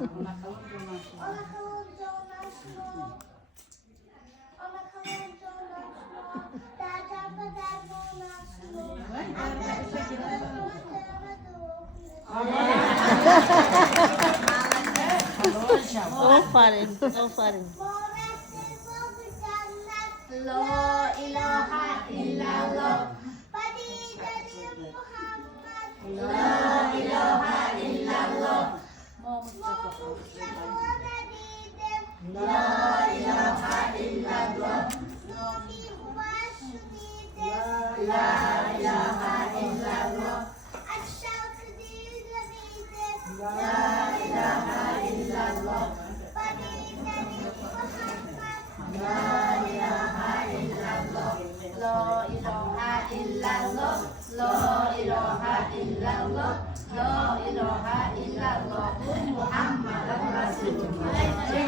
Ona kalınca ondan sonra. Ona kalınca ondan sonra. Ona kalınca ondan sonra. Derden bedel ondan sonra. Annem Aferin, aferin. La ilahe illallah. La ilahe illallah. La ilahe illallah. La ilahe illallah. La ilahe illallah. La ilahe illallah. La ilahe illallah. La ilahe illallah. La ilahe illallah. Muhammadur Rasulullah.